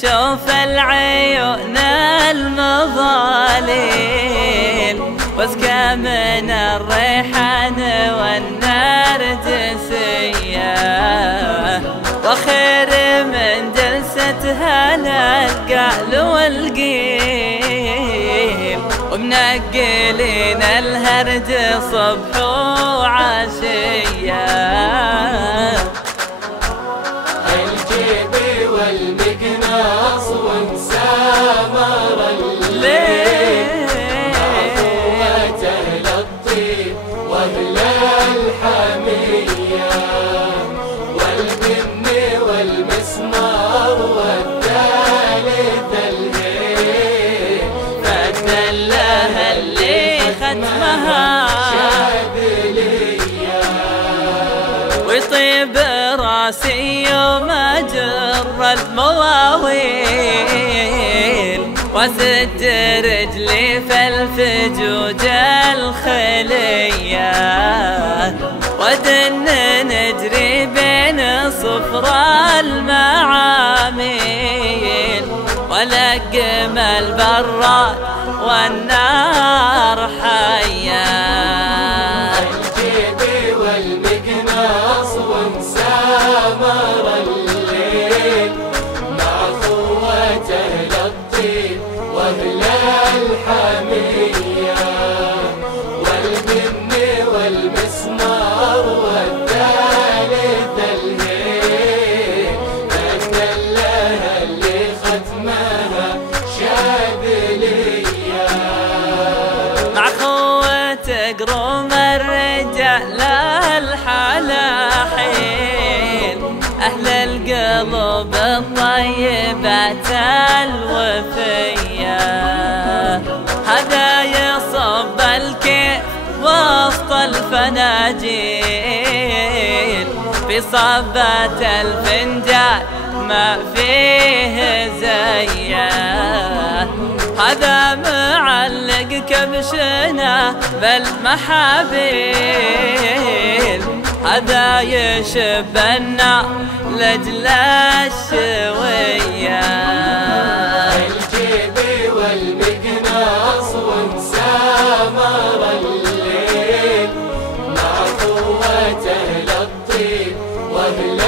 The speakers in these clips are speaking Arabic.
شوف العيون المظاليل واسقى من الريحان والنرجسية، وخير من جلستها القال والقيل، ومنقلين الهرج صبح وعشية. الجيب والمقناص وانسامر الليل، عفوة أهل الطيب وأهل الحمية، والبن والمسمار والثالث الهيل، فدلها اللي ختمها شاذلية، ويطيب راسي يوم أجر المواويل، واسد رجلي في الفجوج الخلية، ودن نجري بين صفر المعاميل، ولقم البراد والنار حية. الجيب والمقناص وانسامر الليل، مع قوة أهل الطيب وأهل الحمية، والبن والمسمار والثالث الهيل، فدلها اللي ختمها شاذلية، مع خوة قروم الرجال الحلاحين، أهل القلوب الطيبات الوفية، هذا يصب الكيف وسط الفناجيل، في صبات الفنجان ما فيه زيه، هذا معلق كبشنا بالمحابيل، هذا يشب النار لجل الشوية. الجيب والمقناص وانسامر الليل، مع قوة أهل الطيب وأهل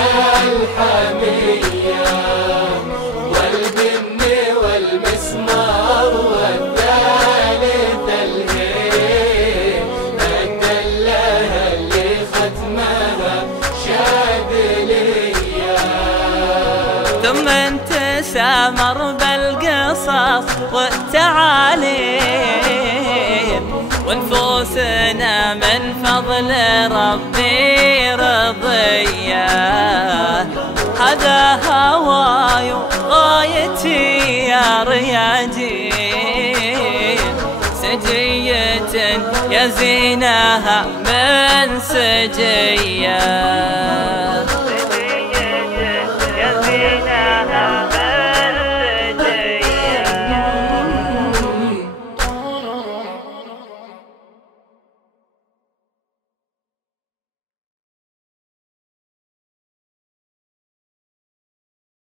الحمية، والبن والمسمار والثالث الهيل، فدلها اللي ختمها شاذلية، ثم انتسامر بالقصص والتعاليم، ونفوسنا من فضل ربي رضية، هذا هواي وغايتي يا رياجين، سجية يزينها من سجية.